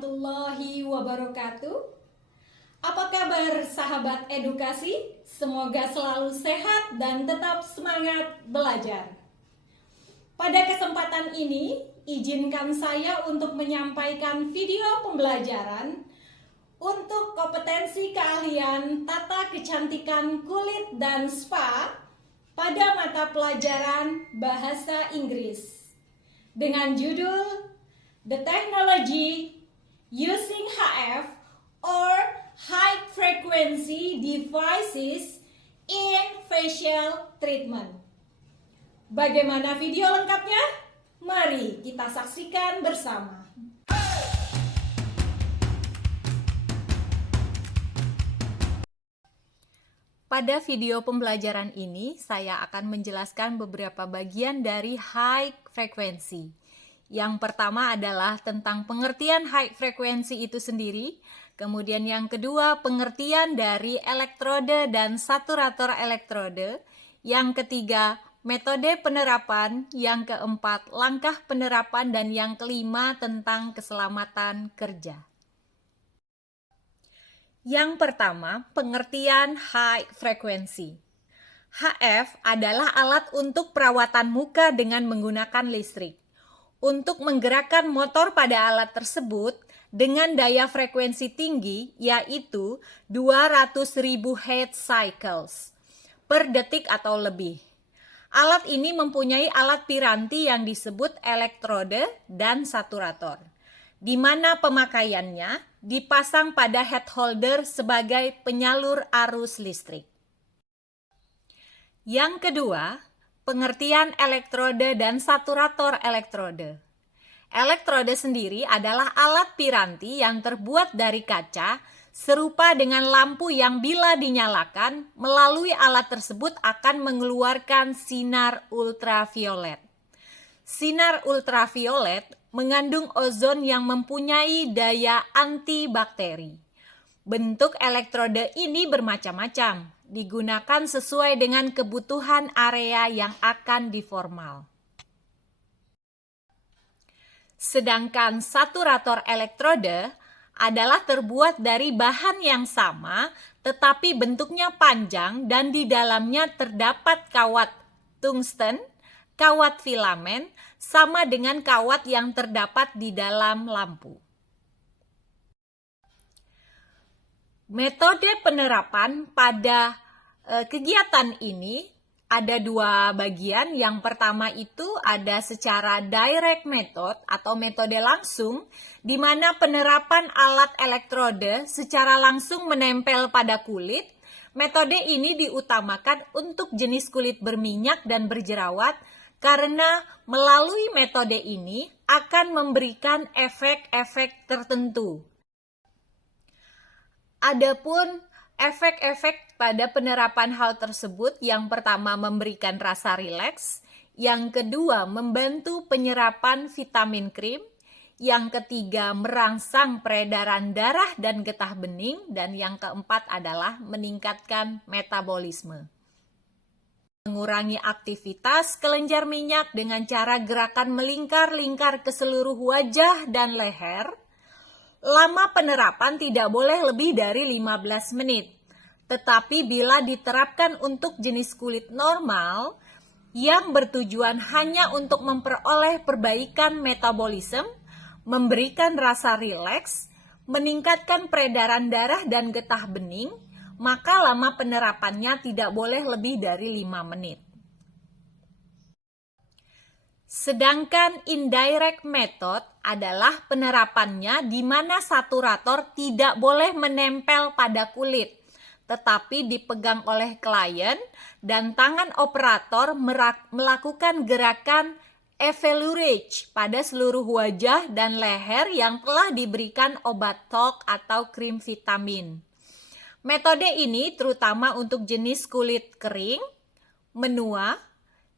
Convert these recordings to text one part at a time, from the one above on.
warahmatullahi wabarakatuh. Apa kabar sahabat edukasi? Semoga selalu sehat dan tetap semangat belajar. Pada kesempatan ini, izinkan saya untuk menyampaikan video pembelajaran untuk kompetensi keahlian tata kecantikan kulit dan spa pada mata pelajaran Bahasa Inggris dengan judul The Technology Using HF or High Frequency Devices in Facial Treatment. Bagaimana video lengkapnya? Mari kita saksikan bersama. Pada video pembelajaran ini, saya akan menjelaskan beberapa bagian dari high frequency. Yang pertama adalah tentang pengertian high frequency itu sendiri. Kemudian yang kedua, pengertian dari elektrode dan saturator elektrode. Yang ketiga, metode penerapan. Yang keempat, langkah penerapan. Dan yang kelima, tentang keselamatan kerja. Yang pertama, pengertian high frequency. HF adalah alat untuk perawatan muka dengan menggunakan listrik. Untuk menggerakkan motor pada alat tersebut dengan daya frekuensi tinggi, yaitu 200.000 head cycles per detik atau lebih. Alat ini mempunyai alat piranti yang disebut elektrode dan saturator, di mana pemakaiannya dipasang pada head holder sebagai penyalur arus listrik. Yang kedua, pengertian elektrode dan saturator elektrode. Elektrode sendiri adalah alat piranti yang terbuat dari kaca, serupa dengan lampu yang bila dinyalakan, melalui alat tersebut akan mengeluarkan sinar ultraviolet. Sinar ultraviolet mengandung ozon yang mempunyai daya antibakteri. Bentuk elektrode ini bermacam-macam, digunakan sesuai dengan kebutuhan area yang akan diformal. Sedangkan saturator elektrode adalah terbuat dari bahan yang sama, tetapi bentuknya panjang dan di dalamnya terdapat kawat tungsten, kawat filamen, sama dengan kawat yang terdapat di dalam lampu. Metode penerapan pada kegiatan ini ada dua bagian. Yang pertama itu ada secara direct method atau metode langsung, di mana penerapan alat elektrode secara langsung menempel pada kulit. Metode ini diutamakan untuk jenis kulit berminyak dan berjerawat, karena melalui metode ini akan memberikan efek-efek tertentu. Adapun efek-efek pada penerapan hal tersebut, yang pertama memberikan rasa rileks, yang kedua membantu penyerapan vitamin krim, yang ketiga merangsang peredaran darah dan getah bening, dan yang keempat adalah meningkatkan metabolisme. Mengurangi aktivitas kelenjar minyak dengan cara gerakan melingkar-lingkar ke seluruh wajah dan leher. Lama penerapan tidak boleh lebih dari 15 menit. Tetapi bila diterapkan untuk jenis kulit normal yang bertujuan hanya untuk memperoleh perbaikan metabolisme, memberikan rasa rileks, meningkatkan peredaran darah dan getah bening, maka lama penerapannya tidak boleh lebih dari 5 menit. Sedangkan indirect method adalah penerapannya di mana saturator tidak boleh menempel pada kulit, tetapi dipegang oleh klien dan tangan operator melakukan gerakan evaluate pada seluruh wajah dan leher yang telah diberikan obat tok atau krim vitamin. Metode ini terutama untuk jenis kulit kering, menua,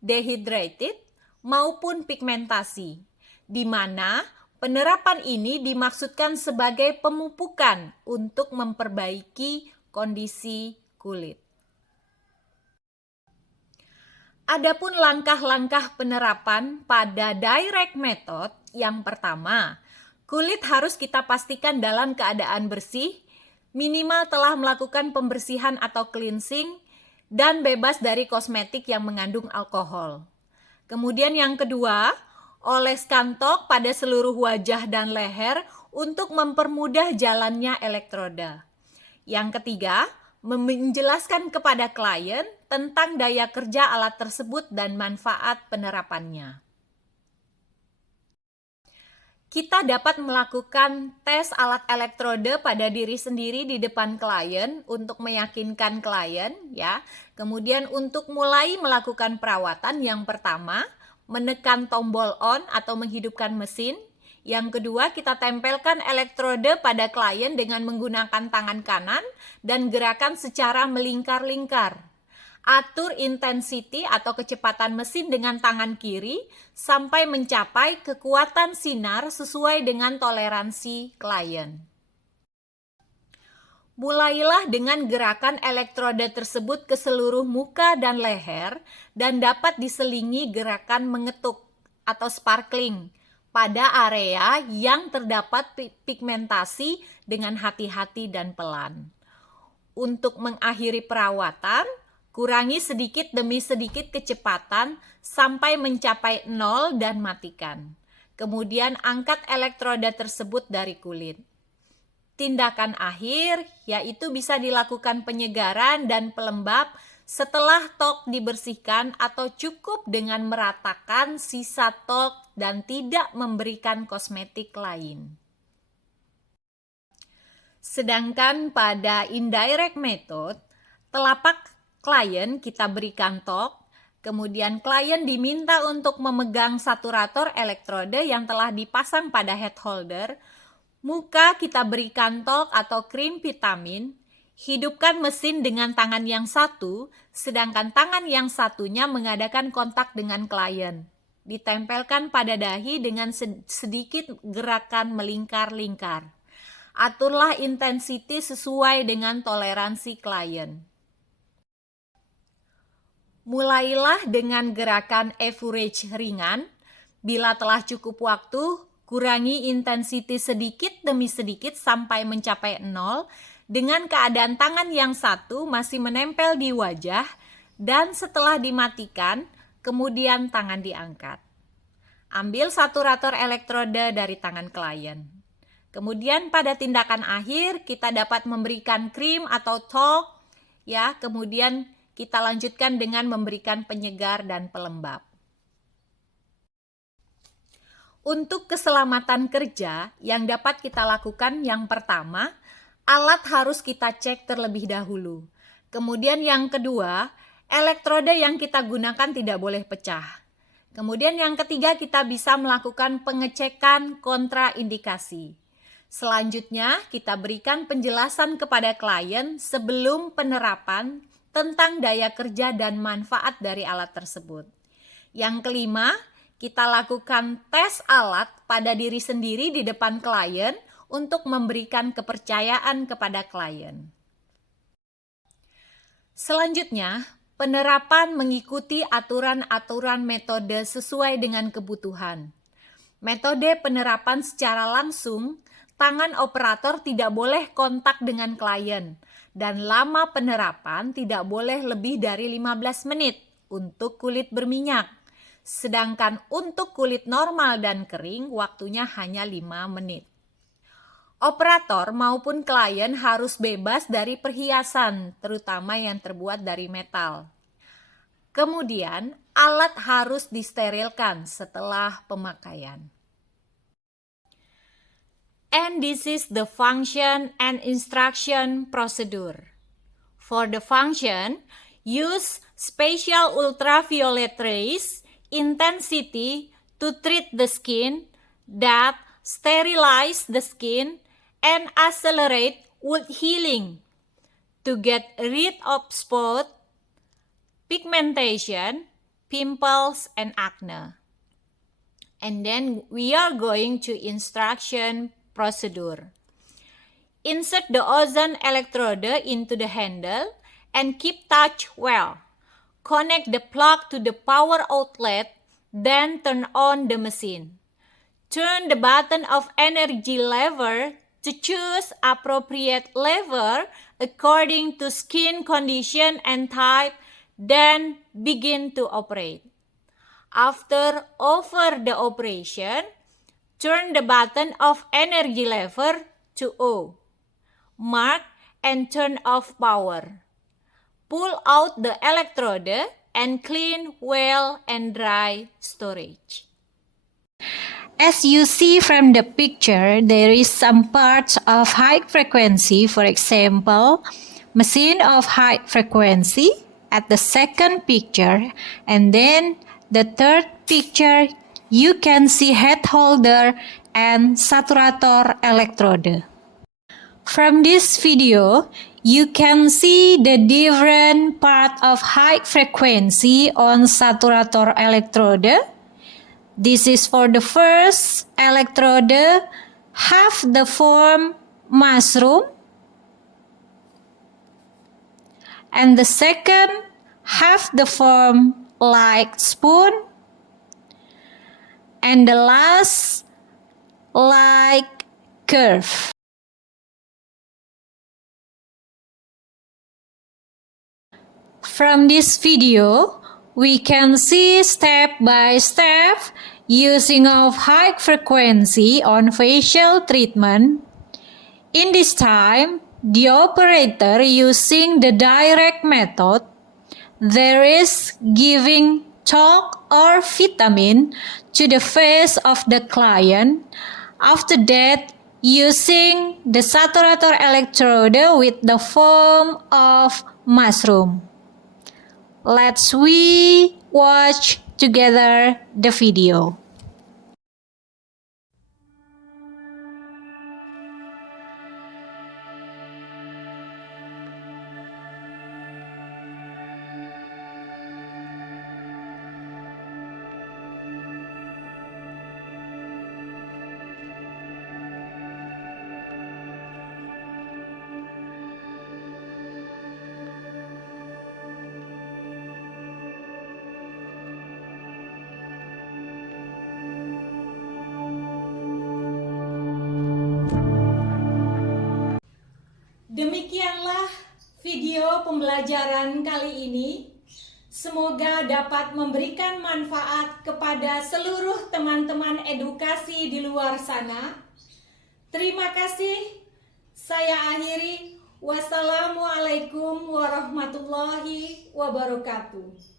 dehydrated, maupun pigmentasi, di mana penerapan ini dimaksudkan sebagai pemupukan untuk memperbaiki kondisi kulit. Adapun langkah-langkah penerapan pada direct method, yang pertama, Kulit harus kita pastikan dalam keadaan bersih, minimal telah melakukan pembersihan atau cleansing, dan bebas dari kosmetik yang mengandung alkohol. Kemudian yang kedua, oleskan tok pada seluruh wajah dan leher untuk mempermudah jalannya elektroda. Yang ketiga, menjelaskan kepada klien tentang daya kerja alat tersebut dan manfaat penerapannya. Kita dapat melakukan tes alat elektroda pada diri sendiri di depan klien untuk meyakinkan klien, ya. Kemudian untuk mulai melakukan perawatan, yang pertama, menekan tombol on atau menghidupkan mesin. Yang kedua, kita tempelkan elektroda pada klien dengan menggunakan tangan kanan dan gerakan secara melingkar-lingkar. Atur intensity atau kecepatan mesin dengan tangan kiri sampai mencapai kekuatan sinar sesuai dengan toleransi klien. Mulailah dengan gerakan elektroda tersebut ke seluruh muka dan leher dan dapat diselingi gerakan mengetuk atau sparkling pada area yang terdapat pigmentasi dengan hati-hati dan pelan. Untuk mengakhiri perawatan, kurangi sedikit demi sedikit kecepatan sampai mencapai 0 dan matikan. Kemudian angkat elektroda tersebut dari kulit. Tindakan akhir yaitu bisa dilakukan penyegaran dan pelembab setelah tok dibersihkan atau cukup dengan meratakan sisa tok dan tidak memberikan kosmetik lain. Sedangkan pada indirect method, telapak klien kita berikan tok, kemudian klien diminta untuk memegang saturator elektroda yang telah dipasang pada head holder, muka kita berikan tok atau krim vitamin, hidupkan mesin dengan tangan yang satu, sedangkan tangan yang satunya mengadakan kontak dengan klien. Ditempelkan pada dahi dengan sedikit gerakan melingkar-lingkar. Aturlah intensity sesuai dengan toleransi klien. Mulailah dengan gerakan average ringan. Bila telah cukup waktu, kurangi intensity sedikit demi sedikit sampai mencapai 0 dengan keadaan tangan yang satu masih menempel di wajah dan setelah dimatikan, kemudian tangan diangkat. Ambil saturator elektroda dari tangan klien. Kemudian pada tindakan akhir kita dapat memberikan krim atau talc, ya, kemudian kita lanjutkan dengan memberikan penyegar dan pelembab. Untuk keselamatan kerja yang dapat kita lakukan, yang pertama, alat harus kita cek terlebih dahulu. Kemudian yang kedua, elektroda yang kita gunakan tidak boleh pecah. Kemudian yang ketiga, kita bisa melakukan pengecekan kontraindikasi. Selanjutnya, kita berikan penjelasan kepada klien sebelum penerapan tentang daya kerja dan manfaat dari alat tersebut. Yang kelima, kita lakukan tes alat pada diri sendiri di depan klien untuk memberikan kepercayaan kepada klien. Selanjutnya, penerapan mengikuti aturan-aturan metode sesuai dengan kebutuhan. Metode penerapan secara langsung, tangan operator tidak boleh kontak dengan klien, dan lama penerapan tidak boleh lebih dari 15 menit untuk kulit berminyak. Sedangkan untuk kulit normal dan kering, waktunya hanya 5 menit. Operator maupun klien harus bebas dari perhiasan, terutama yang terbuat dari metal. Kemudian, alat harus disterilkan setelah pemakaian. And this is the function and instruction procedure. For the function, use spatial ultraviolet rays intensity to treat the skin, that sterilize the skin and accelerate wound healing to get rid of spot, pigmentation, pimples, and acne. And then we are going to instruction procedure. Insert the ozone electrode into the handle and keep touch well. Connect the plug to the power outlet, then turn on the machine. turn the button of energy lever to choose appropriate lever according to skin condition and type, then begin to operate. After over the operation, turn the button of energy lever to O. Mark and turn off power. Pull out the electrode and clean well and dry storage. As you see from the picture, there is some parts of high frequency, for example, machine of high frequency at the second picture, and then the third picture you can see head holder and saturator electrode. From this video, you can see the different part of high frequency on saturator electrode. This is for the first electrode, have the form mushroom, and the second have the form like spoon, and the last like curve. From this video, we can see step by step using of high frequency on facial treatment. In this time, the operator using the direct method, there is giving talc or vitamin to the face of the client. After that, using the saturator electrode with the form of mushroom. Let's we watch together the video. Demikianlah video pembelajaran kali ini. Semoga dapat memberikan manfaat kepada seluruh teman-teman edukasi di luar sana. Terima kasih. Saya akhiri. Wassalamualaikum warahmatullahi wabarakatuh.